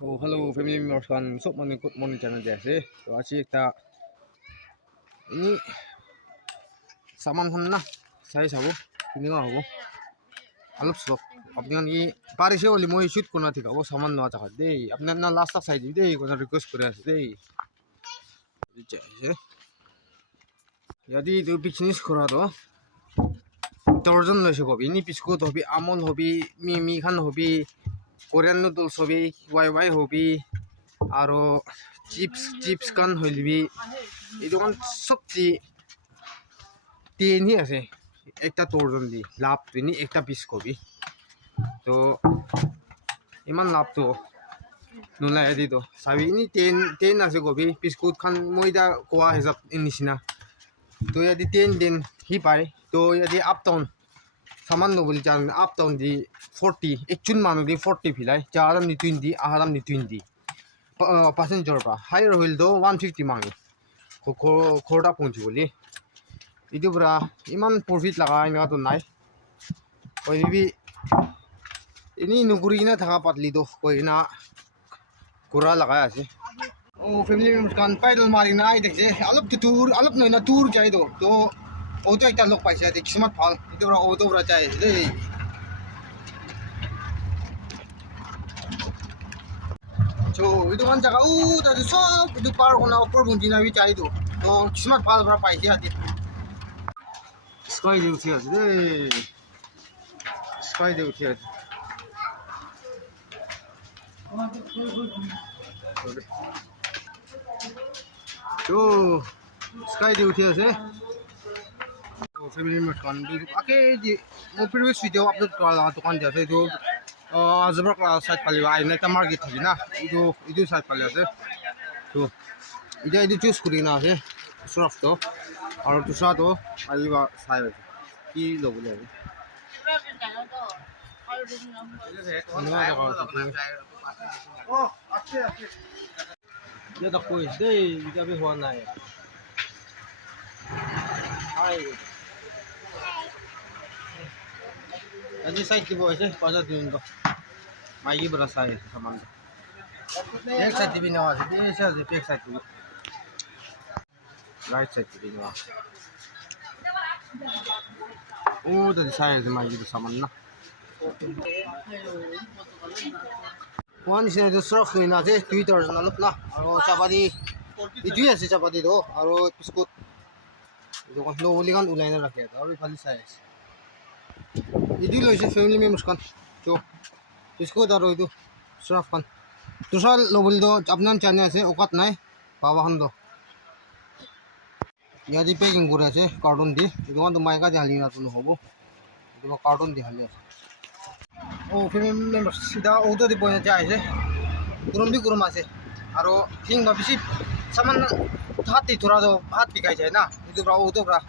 Oh, hello family members kan. So, good morning channel jase. So, aci kita ini saman kan na. Saya sabu. Ini nggak aku. Alup slok. Apni kan ini Paris se oli moi shoot करना थी का वो सामान ना चाह दे. अपने ना last तक साइड दे. को ना request करे दे. जैसे यदि तो बिजनेस करा तो दर्जन लैसे कभी ini बिस्कुट होबी अमूल होबी मिमी खान होबी कोरियन नुडल्स होबी वाई होबी आरो चिप्स कान होलबी এই দোকান সবজি তিনই আছে একটা দর্জন দি লাভ তুমি একটা পিস কবি তো ইমান লাভ তো নুলাই দি তো সাবি নি টেন আছে কবি বিস্কুট খান ময়দা কোয়া হিসাব নিছিনা তো যদি 10 দিন হি পায় তো যদি আপ ডাউন সামান্য বলি জান আপ ডাউন দি 40 একচুন মানু দি 40 ফিলাই চারাম নি 20 আহারাম নি 20 passenger pa higher wheel do 150 mangi khoda punchi boli idu bra iman profit laga ina to nai oi bi ini nuguri na thaka patli do koi na kura laga ase oh family members kan paidal mari na ai dekhe alop tour alop noi na tour jai do to auto ekta lok paisa de kismat phal idu bra auto bra chai de so itu kan jaga tadi sob itu par kona upper bunti nabi cari tu to kismat pal berapa paisi hati sky di utia deh sky di utia tuh sky di utia sih family members kan oke di mau previous video upload kalau tuh kan jasa itu zebra class side pali ba ina ta market thi na idu side pali ase to idu choose kuri na ase surf to aur dusra to ali ba sai ase ki lo bole ase oh ache ye ta koi de ida be hua na hai hai Jadi side di bawah sih, pasal di untuk magi berasa itu sama. Back side di bawah sih, biasa sih back side dulu. Right side di bawah. Oh, dari saya sih magi bersama na. Wan sini tu surf ni nasi Twitter naluk na. Aro chapati itu ya sih chapati tu. Aro biskut. Itu kan lo ulikan ulai na rakyat. Aro kali saya. Itu loh sih family members kan, tuh, biskut taruh itu, surf kan, terus lo beli do, apnan channel sih, okat naik, bawahan do, ya di packing kurang sih, kartun di, itu kan tuh mereka dihalin atau no hobo, itu kan kartun dihalin. Oh family members, sudah auto di punya cai sih, kurang masih, aro ting babi sih, saman hati turah do, hati kai cai na, itu berapa auto berapa,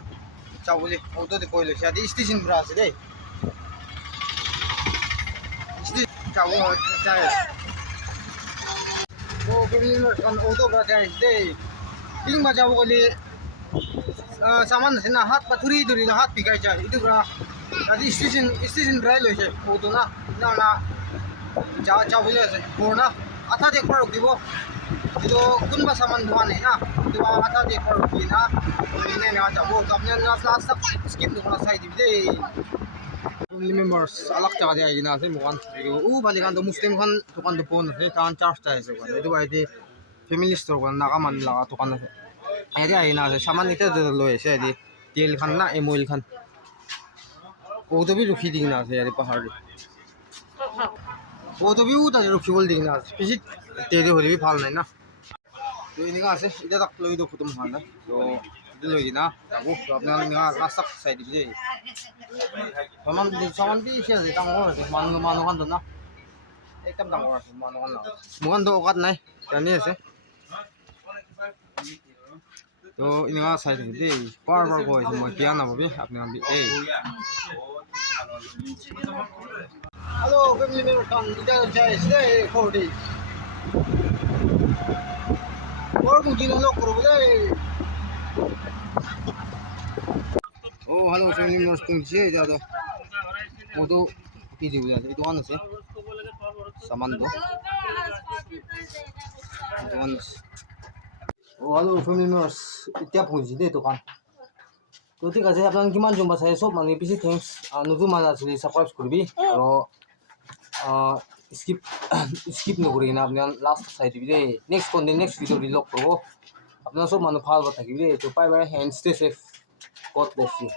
cau boleh, auto di punya sih, jadi station berapa sih deh. Jauh cai. Oh, begini kan auto berada di. Ting baca kali saman sih na hat paturi na hat pikai cai. Itu berapa? Tadi station berapa loh sih auto na jauh boleh sih. Korna, ata dek per kibo. Itu kun ba saman dua nih na. Itu ata dek per kina. Ini nih aja. Oh, tapi na last skip dulu saya di deh. Family members alak jaga dia gini nasi bukan itu balikan tuh muslim kan tukan tuh pun sih kan charge aja sih kan itu berarti family store kan nakaman lah tukan nasi aja gini nasi sama itu tuh loh sih jadi tiel kan na emoil kan oh tuh biru feeding nasi jadi pahar oh tuh biru tadi rupi bol ding nasi fisik tiel itu lebih pahal nih na tuh ini kan sih itu tak lo itu kutum mana tuh itu lagi na aku apanya nggak masak saya di sini Saman di siya di tangor di manu kan doon na. Ekam tangor manu kan lang. Mukan do ukat na eh. Kani sih. To ini nga side di Power Boys mo piano mo bi apni ambi eh. Hello family member kan ida jai stay 40. Or kung ginalok ko rin. Oh, hello family members kung siya jado. Auto video itu kan sih saman tuh দোকান hello family members এতিয়া পৌঁছি দেই দোকান তো ঠিক আছে আপনার কিমান জম্বা চাই সব মানুহ বেছি থেংকস নতুন মানুহ আছিলে ছাবস্ক্ৰাইব কৰিবি আৰু স্কিপ স্কিপ নকৰি কিনে আপুনি লাষ্ট চাই দিবি দেই নেক্সট কণ্টেণ্ট নেক্সট ভিডিঅ' দি লগ পাব আপোনাৰ চব মানুহ ভাল থাকিবি দেই তো bye bye and stay safe God bless U